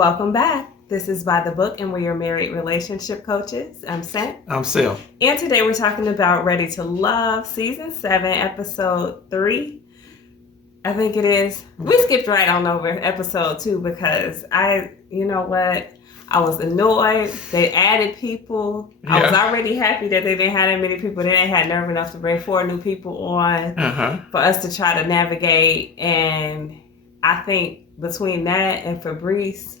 Welcome back. This is By the Book, and we're your married relationship coaches. I'm Cent. I'm Sil. And today we're talking about Ready to Love, Season 7, Episode 3. I think it is. We skipped right on over Episode 2 because you know what? I was annoyed. They added people. Yeah. I was already happy that they didn't have that many people. They didn't have nerve enough to bring 4 new people on for us to try to navigate. And I think between that and Fabrice,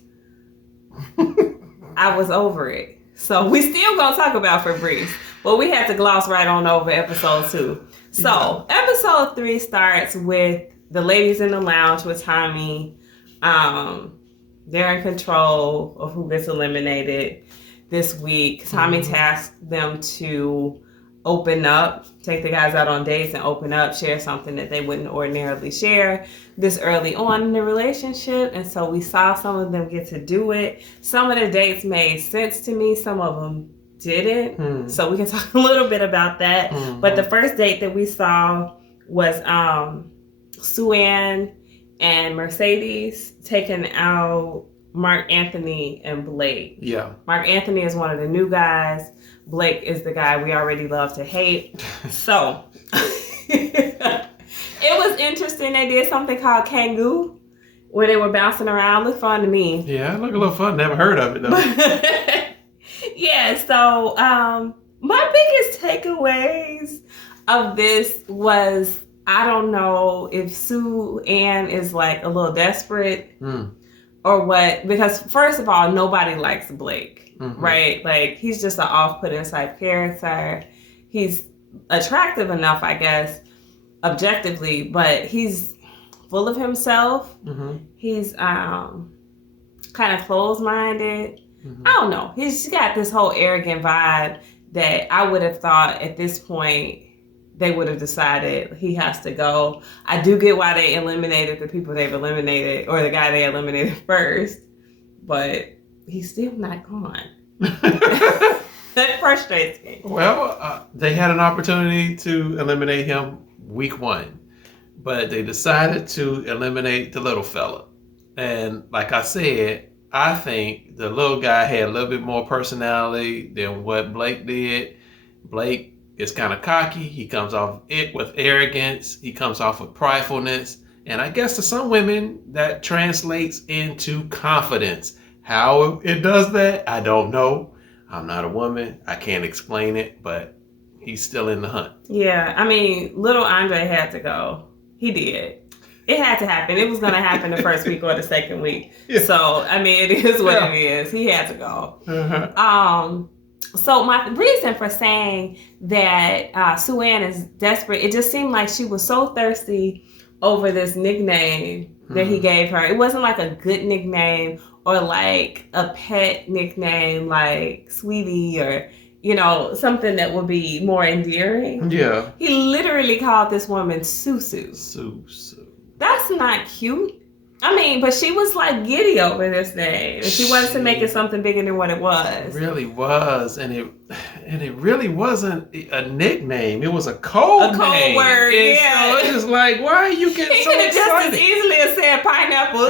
I was over it. So we still gonna talk about Fabrice, but we had to gloss right on over Episode 2. So Episode 3 starts with the ladies in the lounge with Tommy. They're in control of who gets eliminated this week. Tommy tasked them to open up, take the guys out on dates and open up, share something that they wouldn't ordinarily share this early on in the relationship. And so we saw some of them get to do it. Some of the dates made sense to me. Some of them didn't. So we can talk a little bit about that. But the first date that we saw was Sue-Ann and Mercedes taking out Mark Anthony and Blake. Yeah. Mark Anthony is one of the new guys. Blake is the guy we already love to hate. So it was interesting. They did something called Kangoo where they were bouncing around. Looked fun to me. Yeah, it looked a little fun. Never heard of it though. Yeah, so my biggest takeaways of this was, I don't know if Sue-Ann is like a little desperate or what, because first of all, nobody likes Blake, right? Like, he's just an off-putting type character. He's attractive enough, I guess, objectively, but he's full of himself. He's kind of closed-minded. I don't know. He's got this whole arrogant vibe that I would have thought at this point they would have decided he has to go. I do get why they eliminated the people they've eliminated, or the guy they eliminated first, but he's still not gone. That frustrates me. Well, they had an opportunity to eliminate him week 1, but they decided to eliminate the little fella. And like I said, I think the little guy had a little bit more personality than what Blake did. Blake is kind of cocky. He comes off it with arrogance. He comes off with pridefulness. And I guess to some women that translates into confidence. How it does that, I don't know. I'm not a woman. I can't explain it, but he's still in the hunt. Yeah, I mean, little Andre had to go. He did. It had to happen. It was going to happen the first week or the second week. Yeah. So, I mean, it is what it is. He had to go. So my reason for saying that Sue-Ann is desperate, it just seemed like she was so thirsty over this nickname that he gave her. It wasn't like a good nickname or like a pet nickname like Sweetie or, you know, something that would be more endearing. Yeah. He literally called this woman Susu. Susu. That's not cute. I mean, but she was like giddy over this thing. And she wanted to make it something bigger than what it was. It really was. And it really wasn't a nickname. It was a code name. A code word, and so it's just like, why are you getting so excited? He could have just as easily have said pineapple.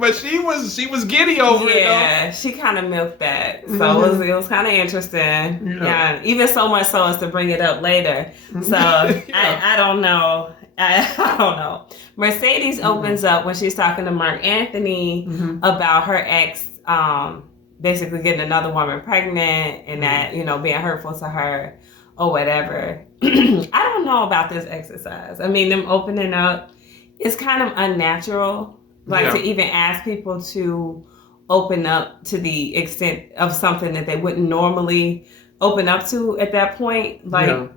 But she was giddy over it. Yeah, she kind of milked that. So it was kind of interesting. Yeah. Even so much so as to bring it up later. So I don't know. I don't know. Mercedes opens up when she's talking to Mark Anthony about her ex basically getting another woman pregnant and that, you know, being hurtful to her or whatever. I don't know about this exercise. I mean, them opening up is kind of unnatural. Like to even ask people to open up to the extent of something that they wouldn't normally open up to at that point. Like,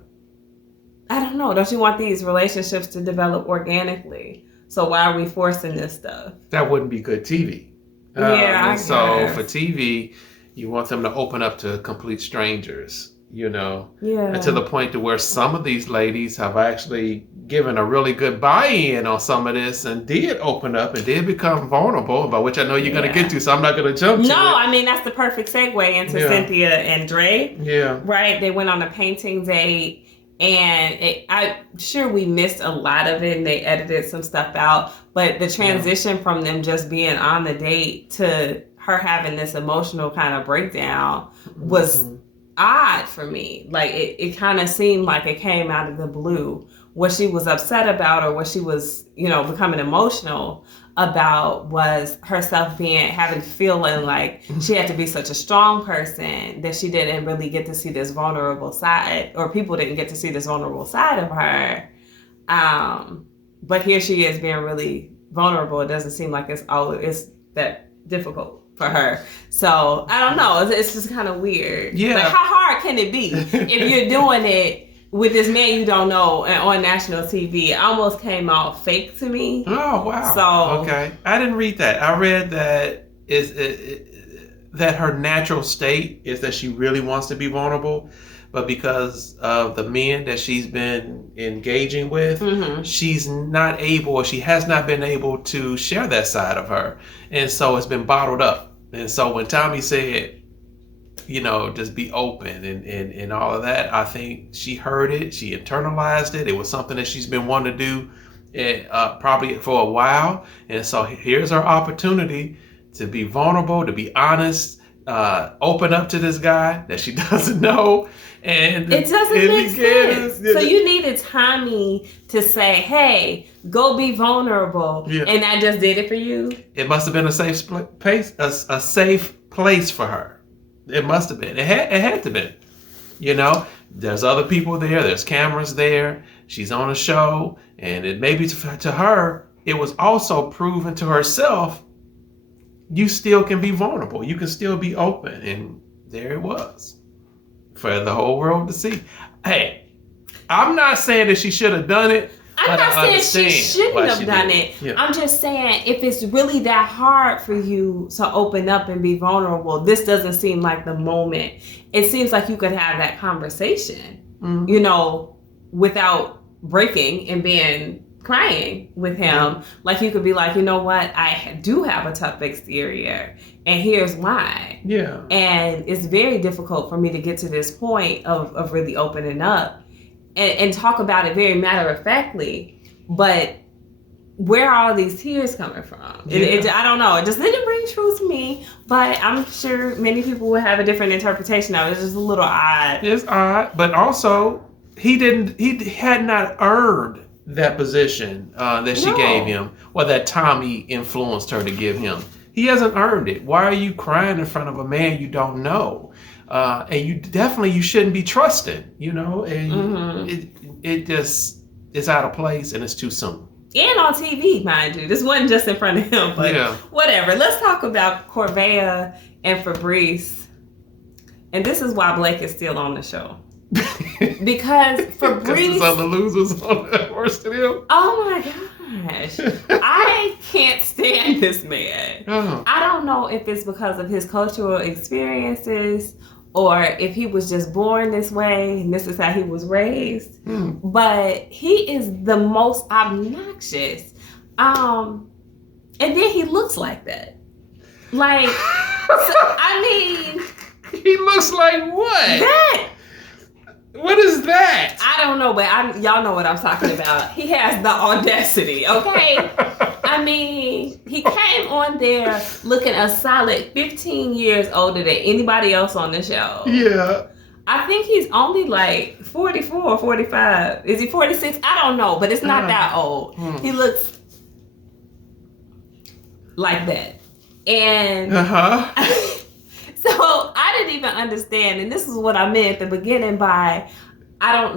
I don't know. Don't you want these relationships to develop organically? So why are we forcing this stuff? That wouldn't be good TV. I so guess. For TV, you want them to open up to complete strangers, you know. Yeah. And to the point to where some of these ladies have actually given a really good buy-in on some of this and did open up and did become vulnerable, about which I know you're going to get to, so I'm not going to jump to it. No, I mean, that's the perfect segue into Cynthia and Dre. Yeah. Right? They went on a painting date. And I'm sure we missed a lot of it and they edited some stuff out. But the transition from them just being on the date to her having this emotional kind of breakdown was odd for me. Like it kind of seemed like it came out of the blue. What she was upset about or what she was, becoming emotional about was herself having feeling like she had to be such a strong person that she didn't really get to see this vulnerable side, or people didn't get to see this vulnerable side of her. But here she is being really vulnerable. It doesn't seem like it's that difficult for her. So I don't know. It's just kind of weird. Yeah. Like, how hard can it be if you're doing it with this man you don't know and on national TV? It almost came off fake to me. Oh, wow. So okay, I didn't read that. I read that that her natural state is that she really wants to be vulnerable, but because of the men that she's been engaging with, she's not able, or she has not been able to share that side of her, and so it's been bottled up. And so when Tommy said, just be open and all of that, I think she heard it, she internalized it. It was something that she's been wanting to do probably for a while. And so here's her opportunity to be vulnerable, to be honest, open up to this guy that she doesn't know. And it doesn't make sense. So you needed Tommy to say, hey, go be vulnerable. Yeah. And I just did it for you. It must have been a safe place, a safe place for her. It must have been. It had to be. There's other people there. There's cameras there. She's on a show. And it maybe to her, it was also proven to herself, you still can be vulnerable. You can still be open. And there it was for the whole world to see. Hey, I'm not saying that she should have done it. I'm not saying she shouldn't have done it. Yeah. I'm just saying, if it's really that hard for you to open up and be vulnerable, this doesn't seem like the moment. It seems like you could have that conversation, without breaking and crying with him. Like, you could be like, you know what? I do have a tough exterior, and here's why. Yeah. And it's very difficult for me to get to this point of really opening up. And talk about it very matter-of-factly, but where are all these tears coming from? Yeah. I don't know. It just didn't ring true to me, but I'm sure many people will have a different interpretation of it. It's just a little odd. It's odd, but also he had not earned that position that she gave him, or that Tommy influenced her to give him. He hasn't earned it. Why are you crying in front of a man you don't know? And you shouldn't be trusting, and it just is out of place, and it's too soon. And on TV, mind you. This wasn't just in front of him, but whatever. Let's talk about Corvea and Fabrice. And this is why Blake is still on the show. Because Fabrice... Because the losers on the worse than him. Oh my gosh. I can't stand this man. I don't know if it's because of his cultural experiences, or if he was just born this way and this is how he was raised. But he is the most obnoxious. And then he looks like that. Like, he looks like what? That. What is that? I don't know, but y'all know what I'm talking about. He has the audacity, okay? He came on there looking a solid 15 years older than anybody else on the show. Yeah. I think he's only like 44 or 45. Is he 46? I don't know, but it's not that old. He looks like that. And so I didn't even understand, and this is what I meant at the beginning by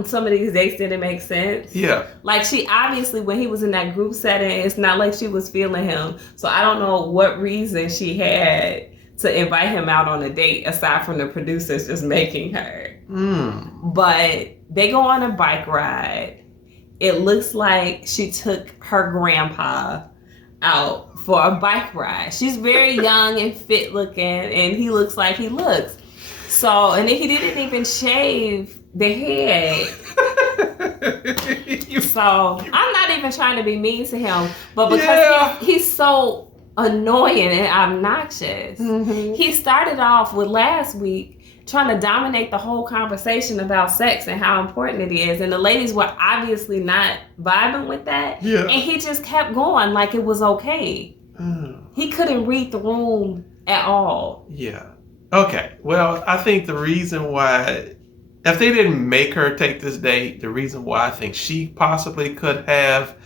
some of these dates didn't make sense. Yeah. Like, she obviously, when he was in that group setting, it's not like she was feeling him. So I don't know what reason she had to invite him out on a date aside from the producers just making her. But they go on a bike ride. It looks like she took her grandpa out for a bike ride. She's very young and fit looking, and he looks like he looks. So, and then he didn't even shave the head. So, I'm not even trying to be mean to him, but because he's so annoying and obnoxious, he started off with last week trying to dominate the whole conversation about sex and how important it is. And the ladies were obviously not vibing with that. Yeah. And he just kept going like it was okay. He couldn't read the room at all. Yeah. Okay. Well, I think the reason why, if they didn't make her take this date, the reason why I think she possibly could have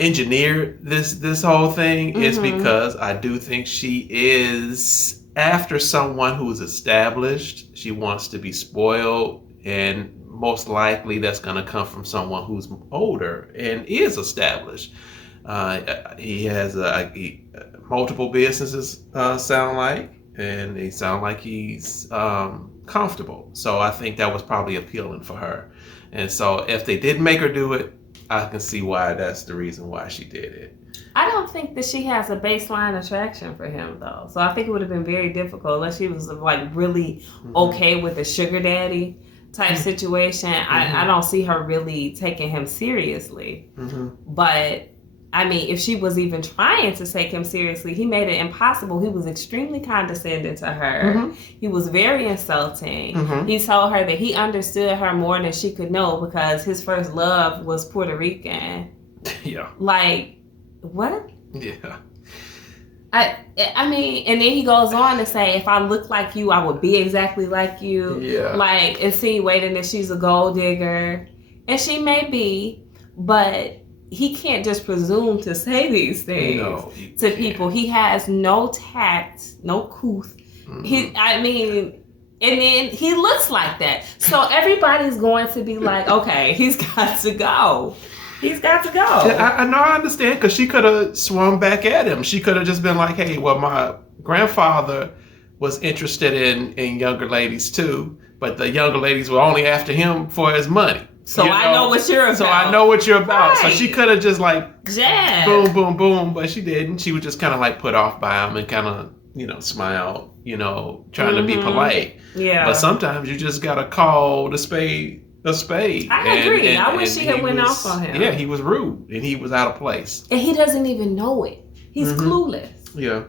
engineered this whole thing is because I do think she is after someone who's established. She wants to be spoiled, and most likely that's going to come from someone who's older and is established. He has multiple businesses, sound like, and he sound like he's comfortable. So I think that was probably appealing for her. And so if they didn't make her do it, I can see why that's the reason why she did it. I don't think that she has a baseline attraction for him, though. So I think it would have been very difficult unless she was like really okay with a sugar daddy type situation. I don't see her really taking him seriously. But I mean, if she was even trying to take him seriously, he made it impossible. He was extremely condescending to her. He was very insulting. He told her that he understood her more than she could know because his first love was Puerto Rican. Yeah. Like, what? Yeah. I mean, and then he goes on to say, if I look like you, I would be exactly like you. Yeah. Like, insinuating that she's a gold digger. And she may be, but he can't just presume to say these things to people. He has no tact, no couth. I mean, and then he looks like that. So everybody's going to be like, okay, he's got to go. He's got to go. Yeah, I know, I understand, because she could have swung back at him. She could have just been like, hey, well, my grandfather was interested in younger ladies too, but the younger ladies were only after him for his money. So I know what you're about. So I know what you're about. Right. So she could have just like, boom, boom, boom, but she didn't. She was just kind of like put off by him and kind of, smile, trying to be polite. Yeah. But sometimes you just got to call the spade a spade. I agree. I wish she had went off on him. Yeah, he was rude and he was out of place. And he doesn't even know it. He's clueless. Yeah.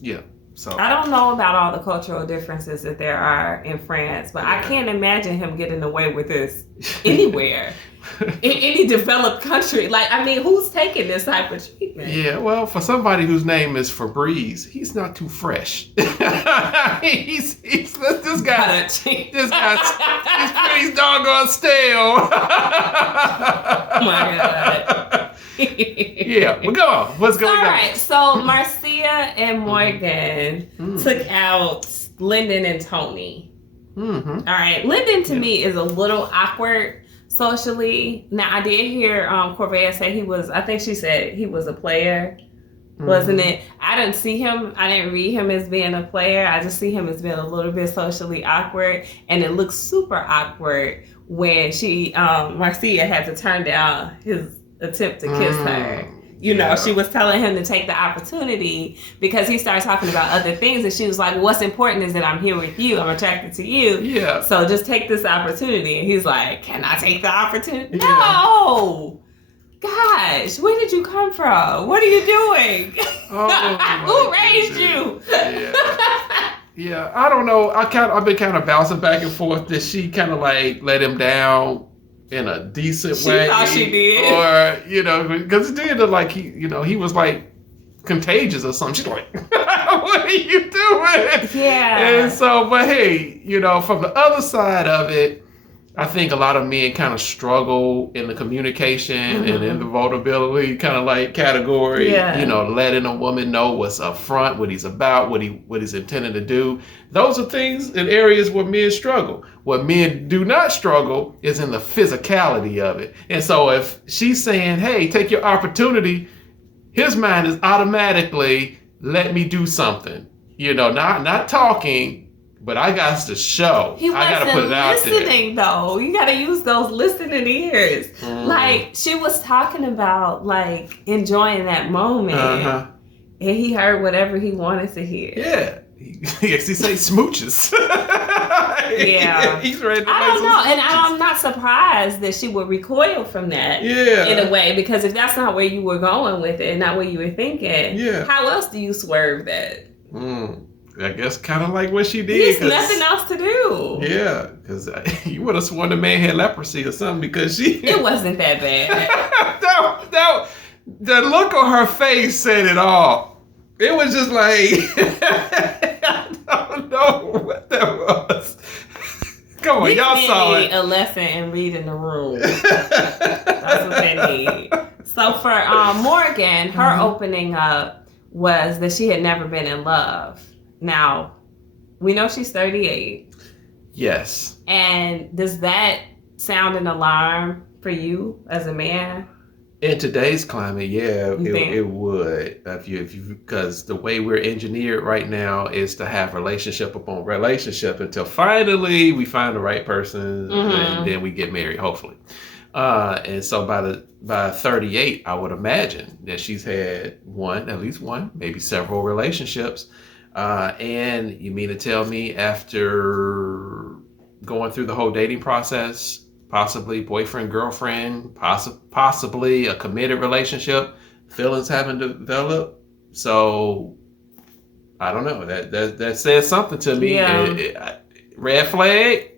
Yeah. So I don't know about all the cultural differences that there are in France, but I can't imagine him getting away with this anywhere. In any developed country. Like, I mean, who's taking this type of treatment? Yeah, well, for somebody whose name is Febreze, he's not too fresh. he's this guy's pretty doggone stale. Oh my God. Yeah, well, go on. What's going on? All right, so Marcia and Morgan took out Lyndon and Tony. All right, Lyndon to me is a little awkward socially. Now, I did hear Corvea say she said he was a player, wasn't it? I didn't see him, I didn't read him as being a player. I just see him as being a little bit socially awkward, and it looks super awkward when Marcia had to turn down his attempt to kiss her. She was telling him to take the opportunity because he started talking about other things, and she was like, what's important is that I'm here with you. I'm attracted to you. Yeah. So just take this opportunity. And he's like, can I take the opportunity? Yeah. No! Gosh, where did you come from? What are you doing? Who raised you? Yeah, I don't know. I've been kind of bouncing back and forth. Did she kind of like let him down in a decent way? She thought she did. Or, because it did look like he was like contagious or something. She's like, what are you doing? Yeah. And so, but hey, from the other side of it, I think a lot of men kind of struggle in the communication and in the vulnerability kind of like category. Yeah. Letting a woman know what's up front, what he's about, what he's intending to do. Those are things in areas where men struggle. What men do not struggle is in the physicality of it. And so if she's saying, hey, take your opportunity, his mind is automatically, let me do something. Not talking, but I got to show. He wasn't I got to put it out there. Listening, though. You got to use those listening ears. Like, she was talking about, like, enjoying that moment. And he heard whatever he wanted to hear. Yeah. He say smooches. Yeah. He's ready to I don't know. And I'm not surprised that she would recoil from that in a way, because if that's not where you were going with it, not where you were thinking, how else do you swerve that? I guess kind of like what she did. There's nothing else to do. Yeah, because you would have sworn the man had leprosy or something because she... It wasn't that bad. No, the look on her face said it all. It was just like, I don't know what that was. Come on, y'all saw it. A lesson in reading the room. That's what they need. So for Morgan, her opening up was that she had never been in love. Now, we know she's 38. Yes. And does that sound an alarm for you as a man? In today's climate, yeah, it would. If you because the way we're engineered right now is to have relationship upon relationship until finally we find the right person and then we get married, hopefully. And so by 38, I would imagine that she's had at least one, maybe several relationships. And you mean to tell me after going through the whole dating process, possibly boyfriend, girlfriend, possibly a committed relationship, feelings haven't developed. So I don't know. That says something to me. Yeah. Red flag,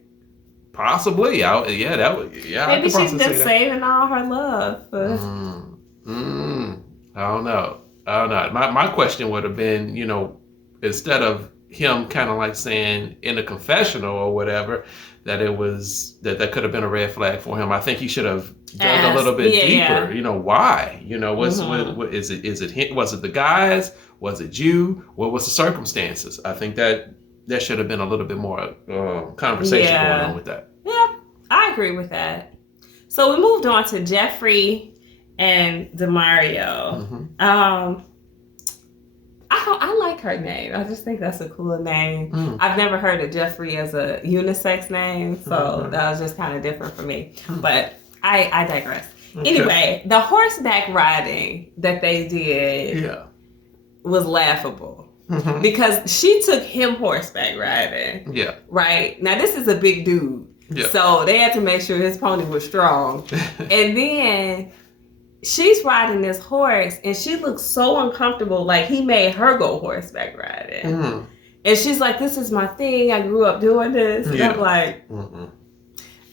possibly. Maybe she's been saving all her love. I don't know. My question would have been, instead of him kind of like saying in a confessional or whatever, that it was that could have been a red flag for him. I think he should have dug a little bit deeper. Yeah. Why? What is it? Is it him? Was it the guys? Was it you? What was the circumstances? I think that should have been a little bit more conversation going on with that. Yeah, I agree with that. So we moved on to Jeffrey and Demario. I like her name. I just think that's a cool name. I've never heard of Jeffrey as a unisex name, so that was just kind of different for me. But I digress. Okay. Anyway, the horseback riding that they did was laughable. Because she took him horseback riding. Yeah. Right? Now, this is a big dude. Yeah. So they had to make sure his pony was strong. And then she's riding this horse and she looks so uncomfortable, like he made her go horseback riding. And she's like, this is my thing. I grew up doing this. And I'm like,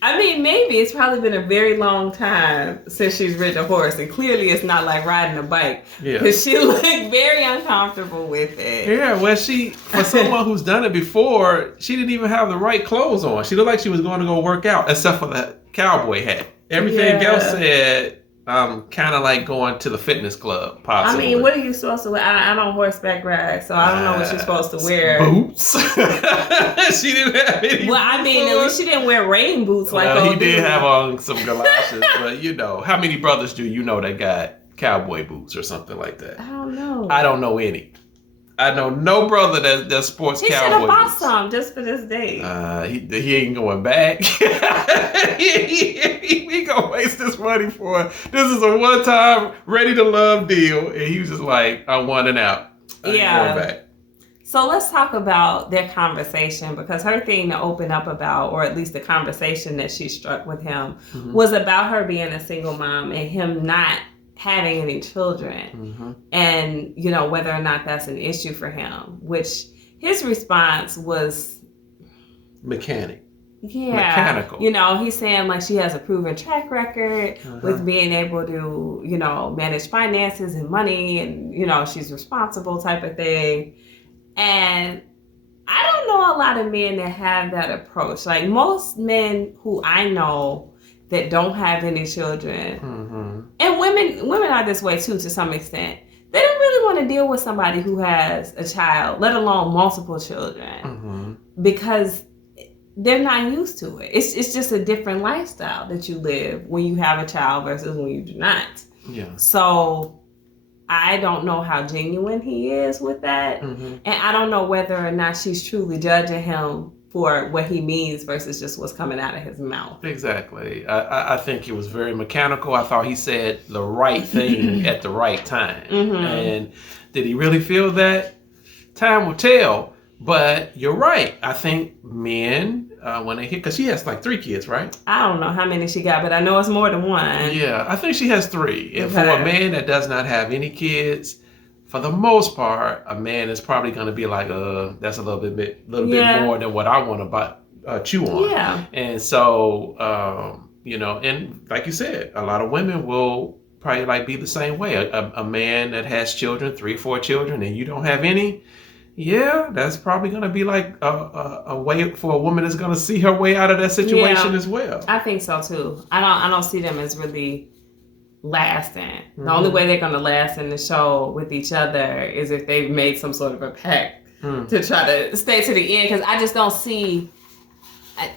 I mean, maybe it's probably been a very long time since she's ridden a horse. And clearly it's not like riding a bike. Because she looked very uncomfortable with it. Yeah, well, for someone who's done it before, she didn't even have the right clothes on. She looked like she was going to go work out, except for the cowboy hat. Everything else said, kind of like going to the fitness club, possibly. I mean, what are you supposed to wear? I don't horseback ride, so I don't know what you're supposed to wear. Boots. She didn't have any. Well, I mean, at least she didn't wear rain boots he did have on some galoshes, but how many brothers do you know that got cowboy boots or something like that? I don't know. I don't know any. I know no brother that sports cowboy boots. He should have bought some just for this date. He ain't going back. he gonna waste this money for it. This is a one-time ready to love deal, and he was just like, I want it out. I ain't going back. So let's talk about their conversation, because her thing to open up about, or at least the conversation that she struck with him, was about her being a single mom and him not having any children, and whether or not that's an issue for him, which his response was mechanical. He's saying like she has a proven track record with being able to manage finances and money, and she's responsible type of thing. And I don't know a lot of men that have that approach. Like most men who I know that don't have any children, and women are this way too to some extent. They don't really want to deal with somebody who has a child, let alone multiple children, because they're not used to it. It's just a different lifestyle that you live when you have a child versus when you do not. Yeah. So I don't know how genuine he is with that, and I don't know whether or not she's truly judging him for what he means versus just what's coming out of his mouth. Exactly. I think it was very mechanical. I thought he said the right thing at the right time. And did he really feel that? Time will tell. But you're right. I think men, when they hit, because she has like 3 kids, right? I don't know how many she got, but I know it's more than one. Yeah, I think she has 3. And for a man that does not have any kids, for the most part, a man is probably going to be like, that's a little bit more than what I want to chew on. Yeah. And so, you know, and like you said, a lot of women will probably like be the same way. A man that has children, 3 or 4 children, and you don't have any. Yeah, that's probably going to be like a way for a woman that's going to see her way out of that situation as well. I think so too. I don't see them as really lasting. The only way they're going to last in the show with each other is if they've made some sort of a pact to try to stay to the end. Because I just don't see. I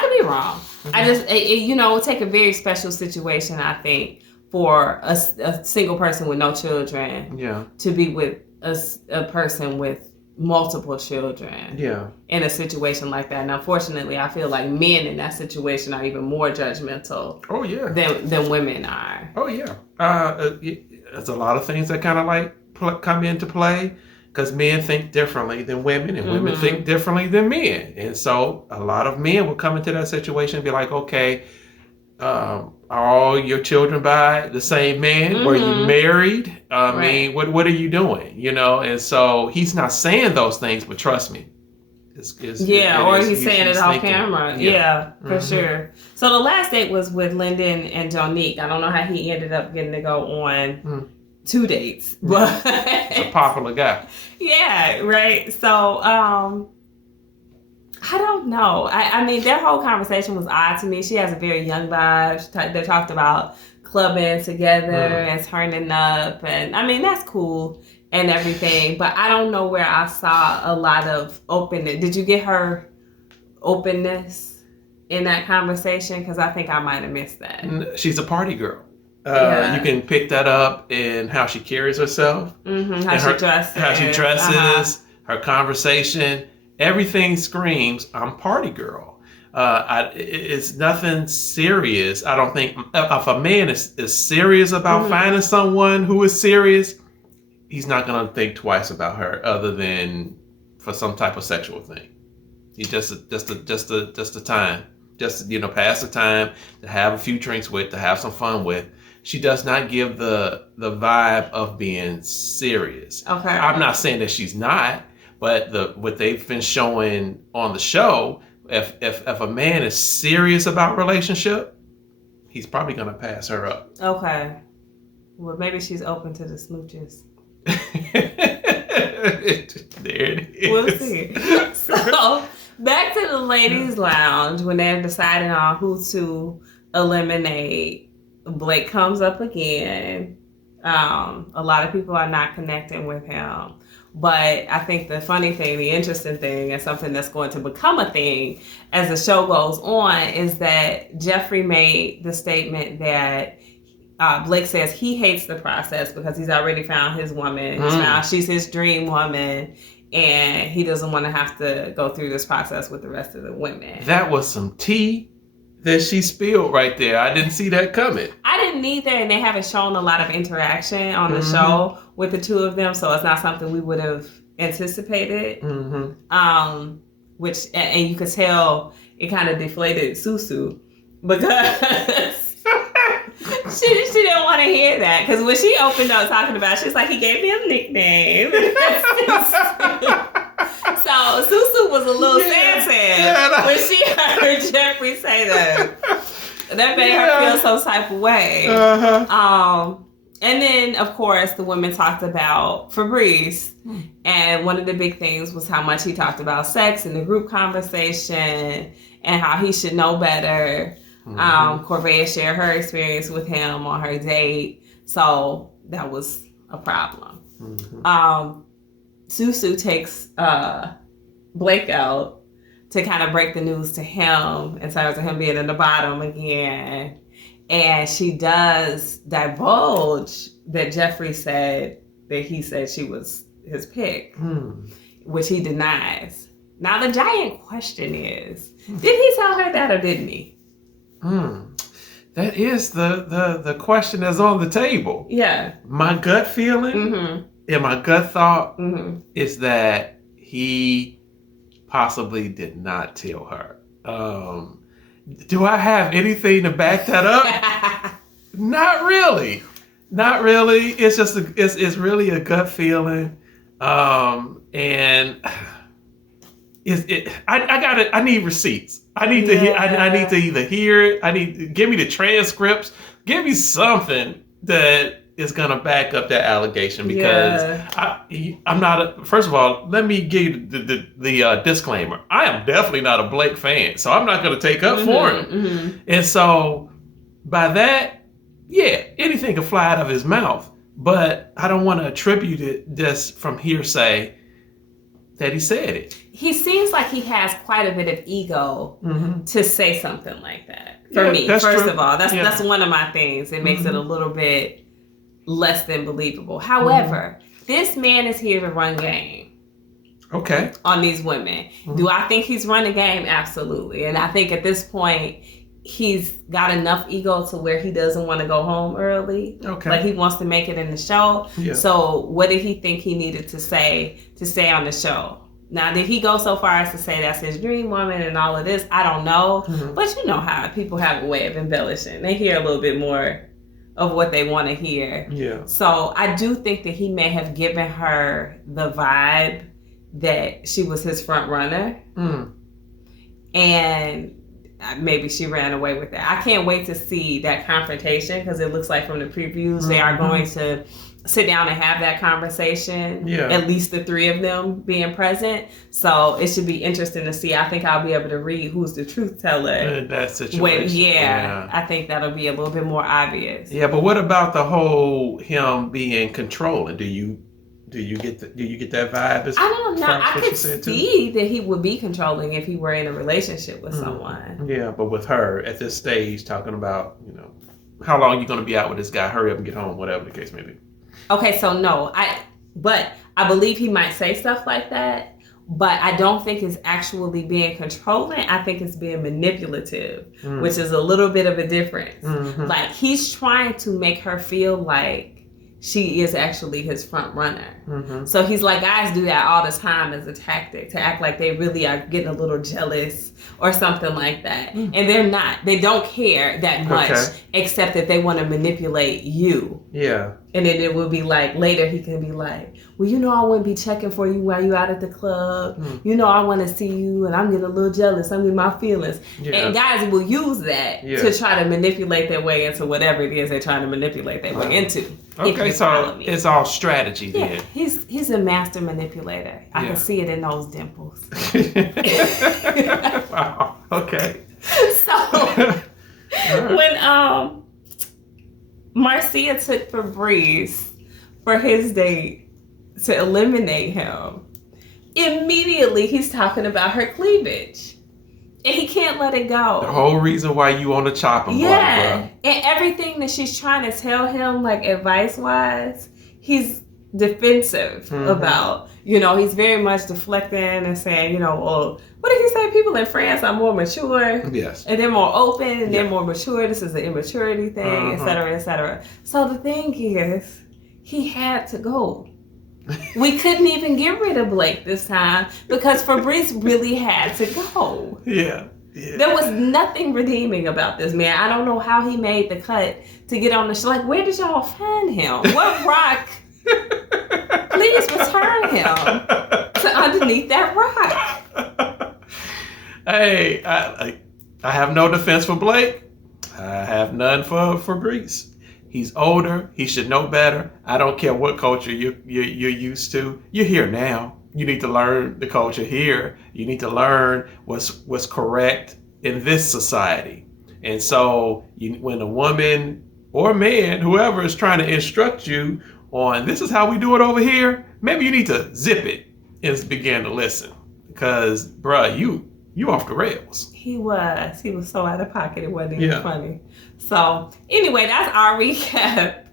could be wrong. I just you know, it would take a very special situation, I think, for a single person with no children to be with a person with multiple children in a situation like that. And unfortunately, I feel like men in that situation are even more judgmental than women are. There's a lot of things that kind of like come into play because men think differently than women and women think differently than men. And so a lot of men will come into that situation and be like, okay, are all your children by the same man? Were you married? I mean, what are you doing? You know, and so he's not saying those things, but trust me. He's saying it off camera. Yeah, for sure. So the last date was with Lyndon and Jonique. I don't know how he ended up getting to go on 2 dates, but he's a popular guy. Yeah, right. So, I don't know. I mean, their whole conversation was odd to me. She has a very young vibe. They talked about clubbing together and turning up. And I mean, that's cool and everything. But I don't know where I saw a lot of openness. Did you get her openness in that conversation? Because I think I might have missed that. She's a party girl. You can pick that up in how she carries herself. How she dresses. Her conversation. Everything screams, I'm party girl. It's nothing serious. I don't think if a man is serious about finding someone who is serious, he's not going to think twice about her other than for some type of sexual thing. He just the time, pass the time to have a few drinks with, to have some fun with. She does not give the vibe of being serious. Okay. I'm not saying that she's not. But what they've been showing on the show, if a man is serious about relationship, he's probably gonna pass her up. Okay. Well, maybe she's open to the smooches. There it is. We'll see. So back to the ladies' lounge when they're deciding on who to eliminate. Blake comes up again. A lot of people are not connecting with him. But I think the funny thing, the interesting thing, and something that's going to become a thing as the show goes on is that Jeffrey made the statement that Blake says he hates the process because he's already found his woman. She's his dream woman, and he doesn't want to have to go through this process with the rest of the women. That was some tea that she spilled right there. I didn't see that coming. I didn't either, and they haven't shown a lot of interaction on the show with the two of them, so it's not something we would have anticipated. Which, and you could tell it kind of deflated Susu because she didn't want to hear that. Because when she opened up talking about it, she's like, he gave me a nickname. So Susu was a little sad when she heard Jeffrey say that. That made her feel some type of way. And then, of course, the women talked about Fabrice. And one of the big things was how much he talked about sex in the group conversation and how he should know better. Corvea shared her experience with him on her date. So that was a problem. Susu takes Blake out to kind of break the news to him in terms of him being in the bottom again. And she does divulge that Jeffrey said that he said she was his pick, which he denies. Now the giant question is, did he tell her that or didn't he? That is the question that's on the table. Yeah. My gut feeling and my gut thought is that he possibly did not tell her. Do I have anything to back that up? Not really. Not really. It's just it's really a gut feeling, and I need receipts. I need to hear. I need to either hear it. Give me the transcripts. Give me something that is gonna back up that allegation, because I'm not. First of all, let me give you the disclaimer. I am definitely not a Blake fan, so I'm not gonna take up for him. Mm-hmm. And so by that. Yeah, anything can fly out of his mouth, but I don't want to attribute it just from hearsay that he said it. He seems like he has quite a bit of ego to say something like that. For me, first of all, that's one of my things. It makes it a little bit less than believable. However, this man is here to run game. Okay. On these women. Do I think he's running game? Absolutely. And I think at this point, he's got enough ego to where he doesn't want to go home early. Okay. Like he wants to make it in the show. Yeah. So what did he think he needed to say to stay on the show? Now, did he go so far as to say that's his dream woman and all of this? I don't know. But you know how people have a way of embellishing. They hear a little bit more of what they want to hear. Yeah. So I do think that he may have given her the vibe that she was his front runner. And maybe she ran away with that. I can't wait to see that confrontation, because it looks like from the previews they are going to sit down and have that conversation. Yeah. At least the three of them being present. So it should be interesting to see. I think I'll be able to read who's the truth teller in that situation. I think that'll be a little bit more obvious. Yeah, but what about the whole him being controlling? Do you get that vibe? I don't know. I could see that he would be controlling if he were in a relationship with someone. Yeah, but with her at this stage, talking about, how long are you going to be out with this guy? Hurry up and get home, whatever the case may be. Okay, so no, but I believe he might say stuff like that, but I don't think it's actually being controlling. I think it's being manipulative, which is a little bit of a difference. Like he's trying to make her feel like she is actually his front runner. So he's like, guys do that all the time as a tactic to act like they really are getting a little jealous or something like that. And they're not. They don't care that much, except that they want to manipulate you. Yeah. And then it will be like, later he can be like, well, I wouldn't be checking for you while you out at the club. I want to see you and I'm getting a little jealous. I'm getting my feelings. Yeah. And guys will use that to try to manipulate their way into whatever it is they're trying to manipulate their way into. Okay, so it's all strategy then. Yeah, he's a master manipulator. I can see it in those dimples. Wow. Okay. So when Marcia took Fabrice for his date to eliminate him, immediately he's talking about her cleavage. And he can't let it go. The whole reason why you on the chopping block, bro. And everything that she's trying to tell him, like advice-wise, he's defensive about. He's very much deflecting and saying, well, what did he say? People in France are more mature. Yes. And they're more open and they're more mature. This is an immaturity thing, et cetera, et cetera. So the thing is, he had to go. We couldn't even get rid of Blake this time because Fabrice really had to go. Yeah. There was nothing redeeming about this man. I don't know how he made the cut to get on the show. Like, where did y'all find him? What rock? Please return him to underneath that rock. Hey, I have no defense for Blake. I have none for Fabrice. He's older. He should know better. I don't care what culture you're used to. You're here now. You need to learn the culture here. You need to learn what's correct in this society. And so when a woman or man, whoever is trying to instruct you on this is how we do it over here, maybe you need to zip it and begin to listen. Because, bruh, you off the rails. He was so out of pocket, it wasn't even funny. So anyway, that's our recap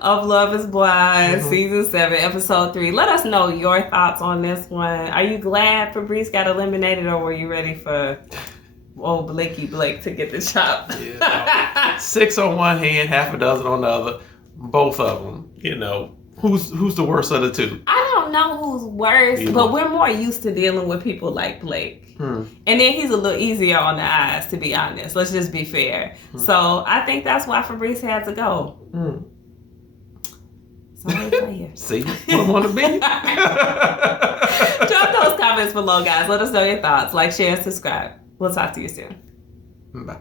of Love is Blind, Season 7, Episode 3. Let us know your thoughts on this one. Are you glad Fabrice got eliminated, or were you ready for old Blake to get the chop? 6 on one hand, half a dozen on the other. Both of them, Who's the worst of the two? I don't know who's worse, but we're more used to dealing with people like Blake. And then he's a little easier on the eyes, to be honest. Let's just be fair. So I think that's why Fabrice had to go. See, what want to be? Drop those comments below, guys. Let us know your thoughts. Like, share, and subscribe. We'll talk to you soon. Bye.